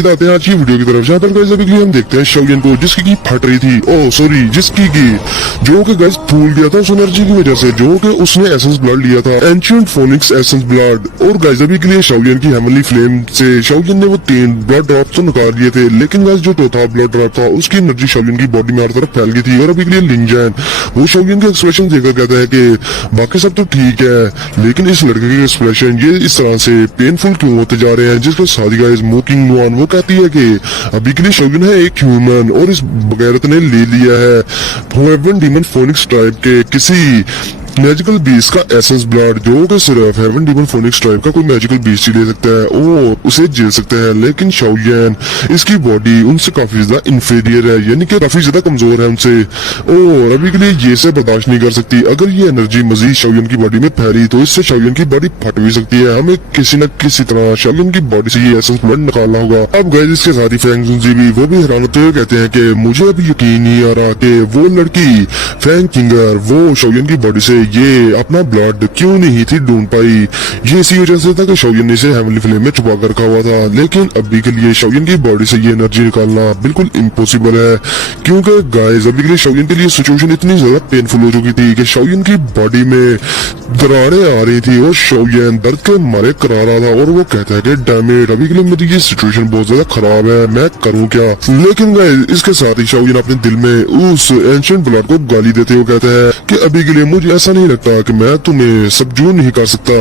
सीधा आते हैं आज की वीडियो की तरफ, जहाँ पर गाइस अभी हम देखते हैं शाओलिन को जिसकी की फट रही थी, जिसकी की जो कि गाइस फूल गया था उस एनर्जी की वजह से, जो कि उसने एसेंस ब्लड लिया था, एंशिएंट फोनिक्स एसेंस ब्लड। और गाइस अभी के लिए शाओलिन की हेवनली फ्लेम से शाओलिन ने वो 3 ब्लड ड्रॉप तो निकाल लिए थे, लेकिन गाइस जो चौथा ब्लड ड्रॉप था उसकी एनर्जी शाओलिन की बॉडी में हर तरफ फैल गई थी। और अभी के लिए लिन जैन वो शाओलिन का एक्सप्रेशन देखकर कहता है कि बाकी सब तो ठीक है, लेकिन इस लड़के के एक्सप्रेशन ये इस तरह से पेनफुल क्यों होते जा रहे हैं। जिसके साथ गाइस मोकिंग नुआन वो कहती है कि अभी के लिए शाओलिन है एक ह्यूमन और इस बगैरत ने ले लिया है हेवन डीमन फोनिक्स ट्राइब के किसी मैजिकल बीस्ट का एसेंस ब्लड, जो कि सिर्फ हेवन डीमन फोनिक्स ट्राइब का कोई मैजिकल बीस्ट ही ले सकता है और उसे झेल सकता है। लेकिन शाओलिन इसकी बॉडी उनसे काफी ज्यादा इंफीरियर है, यानी कि काफी ज्यादा कमजोर है उनसे, और अभी के लिए ये से बर्दाश्त नहीं कर सकती। अगर ये एनर्जी मजीद शाओलिन की बॉडी में फैली तो इससे शाओलिन की बॉडी फट भी सकती है। हमें किसी न किसी तरह शाओलिन की बॉडी से ये एसेंस ब्लड निकालना होगा। अब गाइस इसके साथ ही फैंग जुनजी भी वो भी हैरान होते हुए कहते हैं कि मुझे अभी यकीन नहीं आ रहा कि वो लड़की फैंग किंगर वो शाओलिन की बॉडी से ये अपना ब्लड क्यों नहीं थी ढूंढ पाई। ये इसी वजह से था कि शाओलिन ने इसे हेवनली फ्लेम में छुपा कर रखा हुआ था। लेकिन अभी के लिए शाओलिन की बॉडी से ये एनर्जी निकालना बिल्कुल इम्पॉसिबल है, क्योंकि गाइस अभी के लिए शाओलिन के लिए सिचुएशन इतनी ज्यादा पेनफुल हो चुकी थी कि शाओलिन की बॉडी में दरारें आ रही थी और शाओलिन दर्द के मारे करा रहा था। और वो कहता है कि डैमेट अभी के लिए मेरी ये सिचुएशन बहुत ज्यादा खराब है, मैं करूँ क्या। लेकिन गाइस इसके साथ ही शाओलिन अपने दिल में उस एंशिएंट ब्लड को गाली देते हुए कहता है कि अभी के लिए मुझे ऐसा नहीं लगता कि मैं तुम्हें सबजू नहीं कर सकता।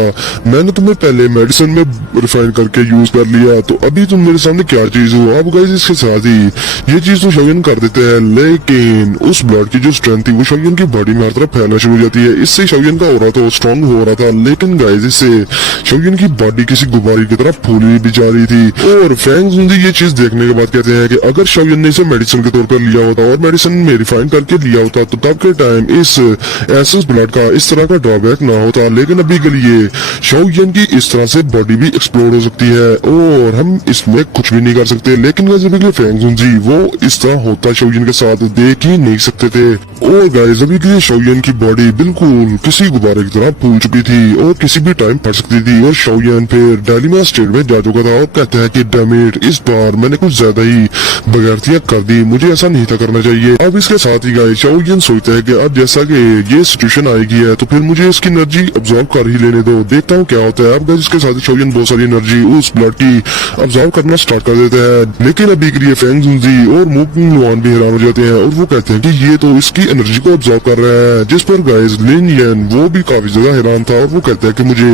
मैंने तुम्हें पहले मेडिसिन में रिफाइन करके यूज कर लिया, तो अभी तुम मेरे सामने क्या चीज हो। अब गाइस इसके साथ ही ये चीज तो शाओलिन कर देते हैं, लेकिन उस ब्लड की जो स्ट्रेंथ थी वो शाओलिन की बॉडी में हर तरफ फैलना शुरू हो जाती है। इससे शाओलिन का हो रहा था वो स्ट्रॉन्ग हो रहा था, लेकिन गाइस इससे शाओलिन की बॉडी किसी गुब्बारे की तरह फूली भी जा रही थी। और फैंग जुनजी ये चीज देखने के बाद कहते हैं कि अगर शाओलिन ने इसे मेडिसिन के तौर पर लिया होता और मेडिसिन में रिफाइन करके लिया होता तो तब के टाइम इस एसेंस ब्लड का इस तरह का ड्रॉबैक ना होता। लेकिन अभी के लिए शाओलिन की इस तरह से बॉडी भी एक्सप्लोड हो सकती है और हम इसमें कुछ भी नहीं कर सकते। लेकिन गाइस अभी के लिए फैंग जुनजी वो इस तरह होता शाओलिन के साथ देख ही नहीं सकते थे। और गाइस अभी के लिए शाओलिन की बॉडी बिल्कुल किसी गुब्बारे की तरह फूल चुकी थी और किसी भी टाइम फट सकती थी। और शाओलिन फिर डायलेमा स्टेट में जा चुका था और कहता है कि डैमेट इस बार मैंने कुछ ज्यादा ही बगैरतियां कर दी, मुझे ऐसा नहीं था करना चाहिए। अब इसके साथ ही गाइस शाओलिन सोचता है कि अब जैसा कि ये सिचुएशन आएगी है तो फिर मुझे इसकी एनर्जी अब्सॉर्ब कर ही लेने दो, देखता हूँ क्या होता है। अब गाइस इसके साथ ही शाओलिन बहुत सारी एनर्जी उस ब्लड की अब्सॉर्ब करना स्टार्ट कर देते हैं। लेकिन अभी के लिए फैंग जुनजी और मोकिंग नुआन भी हैरान हो जाते हैं और वो कहते हैं कि ये तो इसकी एनर्जी को अब्सॉर्ब कर रहा है। जिस पर गाइस लिन यन वो भी काफी ज्यादा हैरान था और वो कहता है कि मुझे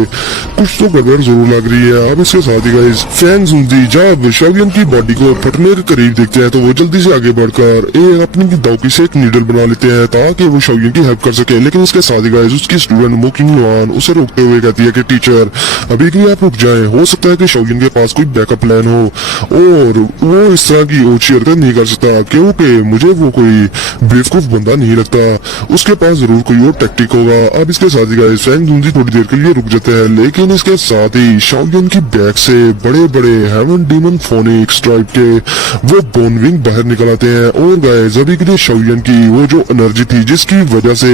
कुछ तो गड़बड़ जरूर लग रही है। अब इसके साथ ही गाइस फैंग जुनजी जब शाओलिन की बॉडी को फटने के करीब देखते हैं तो वो जल्दी से आगे बढ़कर अपनी दाउकी से एक नीडल बना लेते हैं ताकि वो शाओलिन की हेल्प कर सके। लेकिन इसके साथ ही गाइस उसकी स्टूडेंट मोकिंग नुआन उसे रोकते हुए कहती है कि टीचर अभी के लिए आप रुक जाएं, हो सकता है कि शाओलिन के पास कोई बैकअप प्लान हो और वो इस तरह की ऊंची हरकत नहीं कर सकता, क्योंकि मुझे वो कोई बेवकूफ बंदा नहीं लगता, उसके पास जरूर कोई और टैक्टिक होगा। अब इसके साथ ही गाइस फैंग जुनजी थोड़ी देर के लिए रुक जाते हैं, लेकिन इसके साथ ही शाओलिन की बैग से बड़े बड़े हेवन डीमन फोनिक्स ट्राइब के वो बोन विंग बाहर निकल आते हैं। और गाइस अभी के लिए शाओलिन की वो जो एनर्जी थी जिसकी वजह से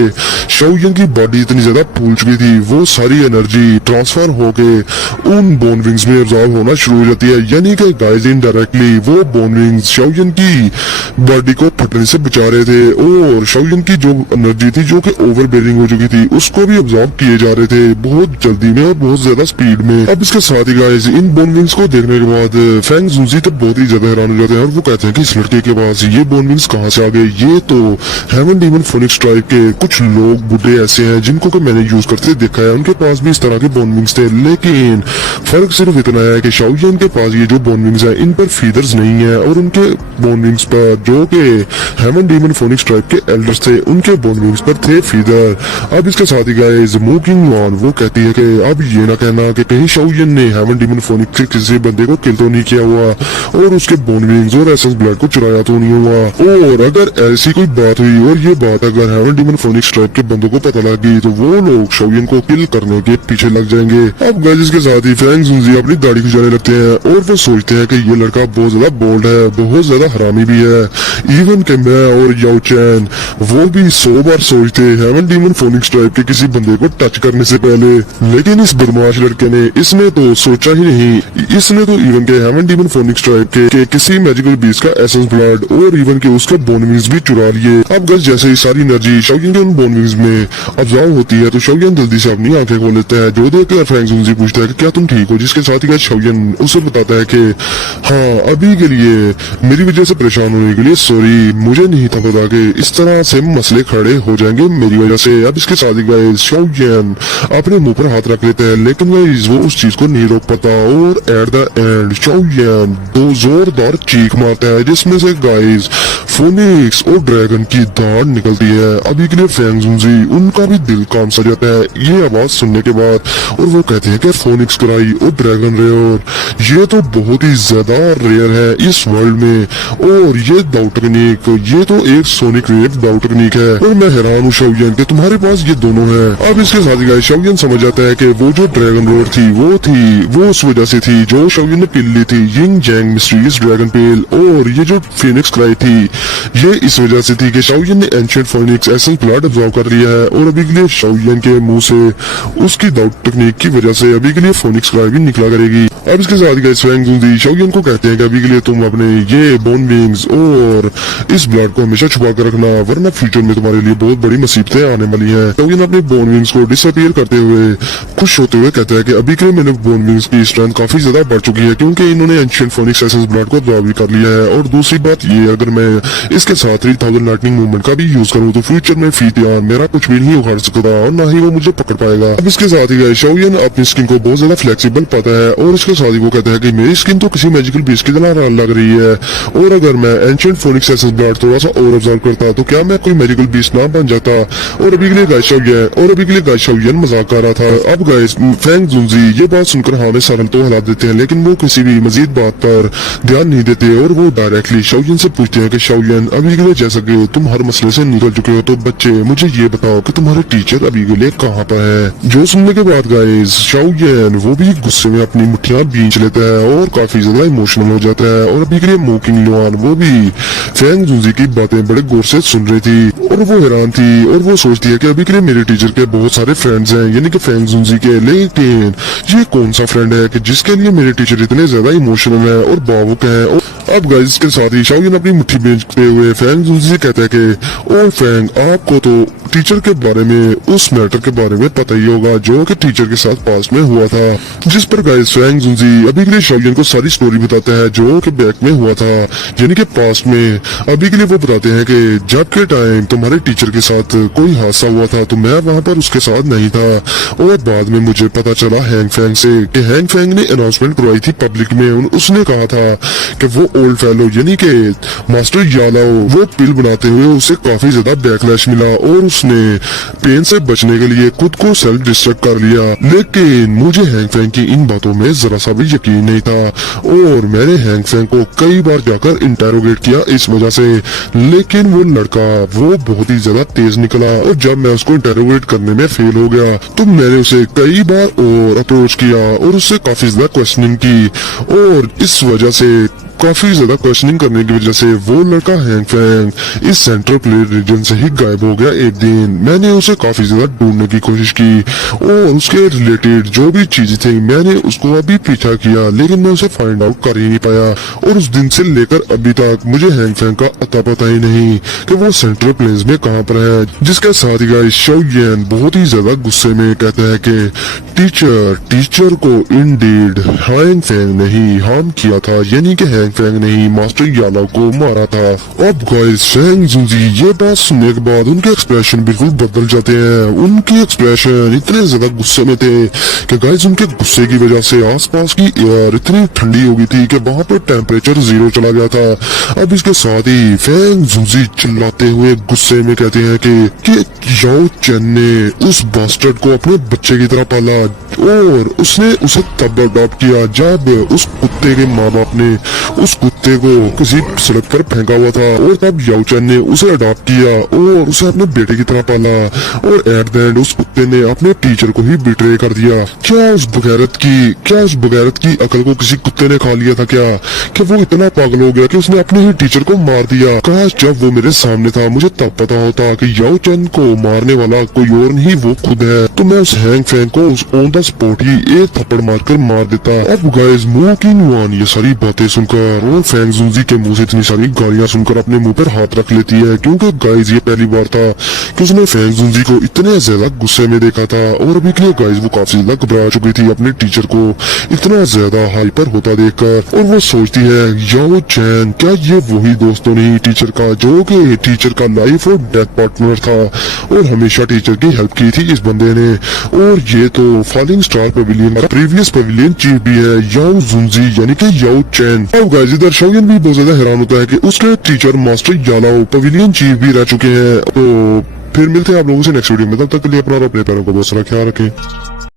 शाओलिन की बॉडी इतनी ज्यादा फूल चुकी थी, वो सारी एनर्जी ट्रांसफर होके उन बोन विंग्स में अब्सॉर्ब होना शुरू हो जाती है। यानी कि गाइस इनडायरेक्टली वो बोन विंग्स शाओलिन की बॉडी को फटने से बचा रहे थे और शाओलिन की जो एनर्जी थी जो कि ओवर बेरिंग हो चुकी थी उसको भी अब्सॉर्ब किए जा रहे थे बहुत जल्दी में और बहुत ज्यादा स्पीड में। अब इसके साथ ही गाइस इन बोन विंग्स को देखने के बाद फैंग जुनजी तो बहुत ही ज्यादा हैरान हो जाते हैं और वो कहते हैं कि इस लड़के के पास ये बोन विंग्स कहाँ से आ गए। ये तो हेवन डीमन फोनिक्स ट्राइब के कुछ लोग बुढ़े ऐसे हैं जिनको कि मैंने यूज करते देखा है, उनके पास भी इस तरह के बोन विंग्स थे। लेकिन फर्क सिर्फ इतना है कि शाओलिन के पास ये जो बोन विंग्स है इन पर फीदर्स नहीं है और उनके बोन विंग्स पर जो कि हेवन डीमन फोनिक्स ट्राइब के एल्डर्स थे उनके बोन विंग्स पर थे फीदर। अब इसके साथ ही गाइस मोकिंग नुआन वो कहती है कि अब ये ना कहना कि कहीं शाओलिन ने हेवन डीमन फोनिक्स के किसी बंदे को किल तो नहीं किया हुआ और उसके बोन विंग्स और एसेंस ब्लड को चुराया तो नहीं हुआ। और अगर ऐसी कोई बात हुई और ये बात अगर हेवन डीमन फोनिक्स ट्राइब के बंदों को पता लग गई तो वो लोग शाओयन को किल करने के पीछे लग जाएंगे। अब गाइस इसके साथ ही फैंग जुनजी अपनी दाढ़ी खिंचाने लगते हैं और वो सोचते हैं कि ये लड़का बहुत ज्यादा बोल्ड है, बहुत ज्यादा हरामी भी है। इवन के मैं और याओ चैन वो भी 100 बार सोचते हेवन डीमन फोनिक्स ट्राइब के किसी बंदे को टच करने से पहले, लेकिन इस बदमाश लड़के ने इसने तो सोचा ही नहीं। इसने तो इवन के हेवन डीमन फोनिक्स ट्राइब के किसी मैजिकल बीस्ट का एसेंस ब्लड और इवन के उसके बोन विंग्स भी चुरा लिए। अब गाइस जैसे ही सारी एनर्जी शाओयन के उन बोन विंग्स में ऑब्जर्व होती है तो शाओयन जल्दी से अपनी आंखें खोल लेता है, जो देखकर फैंग जुनजी पूछता है कि क्या तुम ठीक हो, जिसके साथ ही शाओयन उसे बताता है कि हाँ अभी के लिए मेरी वजह से परेशान होने के लिए सॉरी, मुझे नहीं था पता कि इस तरह से मसले खड़े हो जाएंगे मेरी वजह से। अब इसके साथ ही गाइस शाओयन अपने मुंह पर हाथ रख लेता है, लेकिन गाइस वो उस चीज को नहीं रोक पाता और एट द एंड शाओयन दो जोरदार चीख मारता है जिसमें से गाइस फोनिक्स और ड्रैगन की दाढ़ निकलती है। अभी के लिए फैंग जुनजी उनका भी दिल काम सा जाता है ये आवाज सुनने के बाद, और वो कहते हैं कि फोनिक्स क्राई और ड्रैगन रेयर ये तो बहुत ही ज्यादा रेयर है इस वर्ल्ड में, और ये दाऊ टेक्निक ये तो एक सोनिक वेव दाऊ टेक्निक है, और मैं हैरान हूँ शाओयन कि तुम्हारे पास ये दोनों है। अब इसके साथ ही शाओयन समझ जाता है कि वो जो ड्रैगन रोड थी वो उस वजह से थी जो शाओयन ने पिल ली थी, यिंग जैंग मिस्टीरियस ड्रैगन पिल, और ये जो फिनिक्स क्राई थी ये इस वजह से थी कि शाओयन ने ancient phoenix essence blood absorb कर लिया है, और अभी के लिए शाओयन के मुंह से उसकी दाऊ टेक्निक की वजह से अभी के लिए फोनिक्स क्राई भी निकला करेगी। अब इसके साथ ही फैंग जुनजी शाओयन को कहते हैं कि अभी के लिए तुम अपने ये बोन विंग्स और इस ब्लड को हमेशा छुपा कर रखना, वरना फ्यूचर में तुम्हारे लिए बहुत बड़ी मुसीबतें आने वाली हैं। शाओयन अपने बोन विंग्स को डिसअपीयर करते हुए खुश होते हुए कहता है कि अभी के लिए मेरे बोन विंग्स की स्ट्रेंथ काफी ज्यादा बढ़ चुकी है क्योंकि इन्होंने एंशिएंट फोनिक्स एसेंस ब्लड को अब्सॉर्ब भी कर लिया है, और दूसरी बात ये अगर मैं इसके साथ 3000 लाइटनिंग मूवमेंट का भी यूज करूँ तो फ्यूचर में फीतियान मेरा कुछ भी नहीं उखाड़ सकता और ना ही वो मुझे पकड़ पाएगा। अब इसके साथ ही शाओयन अपनी स्किन को बहुत ज्यादा फ्लेक्सिबल पाता है, और इसके साथ ही वो कहता है कि मेरी स्किन तो किसी मैजिकल बीस्ट की तरह लग रही है, और अगर मैं एंशिएंट फोनिक्स एसेंस ब्लड थोड़ा सा और ऑब्जर्व करता तो क्या मैं कोई मैजिकल बीस्ट ना बन जाता। और अभी के लिए शाओयन मजाक कर रहा था। अब गाइस फैंग जुनजी ये बात सुनकर हाँ में सरल तो हिला देते हैं, लेकिन वो किसी भी मजीद बात पर ध्यान नहीं देते और वो डायरेक्टली शाओयन से पूछते हैं कि शाओयन अभी के लिए जैसा कि तुम हर मसले से निकल चुके हो तो बच्चे मुझे ये बताओ कि तुम्हारे टीचर अभी के लिए कहाँ पर है। जो सुनने के बाद गाइस शाओयन वो भी गुस्से में अपनी मुठ्ठियां बींच लेता है और काफी ज्यादा इमोशनल हो जाता है, और अभी के लिए मोकिंग लुआन वो भी फैंग जुनजी की बातें बड़े गौर से सुन रही थी और वो हैरान थी, और वो सोचती है कि अभी के लिए मेरे टीचर के बहुत सारे फ्रेंड्स हैं यानी कि फैंग जुनजी के, लेकिन ये कौन सा फ्रेंड है कि जिसके लिए मेरे टीचर इतने ज्यादा इमोशनल है और भावुक है। अब गाइस के साथ ही शाओयन अपनी मुट्ठी बेचते हुए फैंग जुनजी से कहता है कि ओ फैंग आपको तो टीचर के बारे में उस मैटर के बारे में पता ही होगा जो कि टीचर के साथ पास्ट में हुआ था, जिस पर गाइस फैंग जुनजी अभी के लिए शाओयन को सारी स्टोरी बताता है जो कि बैक में हुआ था यानी कि पास्ट में। अभी के लिए वो बताते हैं कि जब के टाइम तुम्हारे टीचर के साथ कोई हादसा हुआ था तो मैं वहाँ पर उसके साथ नहीं था, और बाद में मुझे पता चला हैंग फैंग से कि हैंग फैंग ने अनाउंसमेंट करवाई थी पब्लिक में, उसने कहा था कि वो ओल्ड फेलो यानी कि मास्टर यालाओ वो पिल बनाते हुए उसे काफी ज्यादा बैकलैश मिला और उसने पेन से बचने के लिए खुद को सेल्फ डिस्ट्रक्ट कर लिया, लेकिन मुझे हैंग फैंग की इन बातों में जरा सा भी यकीन नहीं था और मैंने हैंग फैंग को कई बार जाकर इंटेरोगेट किया इस वजह से, लेकिन वो लड़का वो बहुत ही ज्यादा तेज निकला और जब मैं उसको इंटेरोगेट करने में फेल हो गया तो मैंने उसे कई बार और अप्रोच किया और उससे काफी ज्यादा क्वेश्चनिंग की, और इस वजह से काफी ज्यादा क्वेश्चनिंग करने की वजह से वो लड़का हैंग फैंग इस सेंट्रल प्लेन रीजन से ही गायब हो गया एक दिन। मैंने उसे काफी ज्यादा ढूंढने की कोशिश की और उसके रिलेटेड जो भी चीजें थी मैंने उसको अभी पीछा किया, लेकिन मैं उसे फाइंड आउट कर ही नहीं पाया, और उस दिन से लेकर अभी तक मुझे हैंग फैंग का अता पता ही नहीं कि वो सेंट्रल प्लेन्स में कहाँ पर है। जिसके साथ ही शाओयन बहुत ही ज्यादा गुस्से में कहता है कि टीचर को इंडीड हैंग फैंग ने ही हार्म किया था, यानी कि हैंग फैंग ने ही मास्टर यालाओ को मारा था। अब गाइस फैंग जुनजी ये बात सुनने के बाद उनके एक्सप्रेशन बिल्कुल बदल जाते हैं, उनके एक्सप्रेशन इतने ज्यादा गुस्से में थे कि गाइस उनके गुस्से की वजह से आसपास की एयर इतनी ठंडी हो गई थी कि वहां पर टेम्परेचर 0 चला गया था। अब इसके साथ ही फैंग जुनजी चिल्लाते हुए गुस्से में कहते हैं कि याओ चैन ने उस बास्टर्ड को अपने बच्चे की तरह पाला और उसने उसे तब अडॉप्ट किया जब उस कुत्ते के माँ बाप ने उस कुत्ते को किसी सड़क पर फेंका हुआ था, और तब याओचन ने उसे अडॉप्ट किया और उसे अपने बेटे की तरह पाला। और एट द एंड उस कुत्ते ने अपने टीचर को ही बिट्रे कर दिया। क्या उस बगैरत की अकल को किसी कुत्ते ने खा लिया था क्या वो इतना पागल हो गया कि उसने अपने ही टीचर को मार दिया। काश जब वो मेरे सामने था मुझे तब पता होता कि याओचन को मारने वाला कोई और नहीं वो खुद है, तो मैं उस हैंग फैंग को उस ऑन द स्पॉट ही एक थप्पड़ मारकर मार देता। अब गाइस मुंह की नुआन ये सारी बातें सुनकर और फैंग जुंजी के मुंह से इतनी सारी गालियां सुनकर अपने मुंह पर हाथ रख लेती है, क्योंकि गाइस ये पहली बार था कि उसने फैंग जुंजी को इतने ज्यादा गुस्से में देखा था। और अभी के लिए गाइस वो काफी ज्यादा घबरा चुकी थी अपने टीचर को इतना ज्यादा हाइपर होता देखकर। और वो सोचती है याओचन क्या ये वही दोस्त तो नहीं टीचर का जो कि टीचर का लाइफ और डेथ पार्टनर था और हमेशा टीचर की हेल्प की थी इस बंदे ने। और ये तो फॉलिंग स्टार पवेलियन का प्रीवियस पवेलियन चीफ भी है, याओ जुंजी यानी कि याओचन। अब गाइस इधर शोगन भी बहुत ज्यादा हैरान होता है कि उसके टीचर मास्टर यालाओ पवेलियन चीफ भी रह चुके हैं। तो फिर मिलते हैं आप लोगों से नेक्स्ट वीडियो में, तब तक के लिए अपना और अपने पैरों का बहुत सारा ख्याल रखें।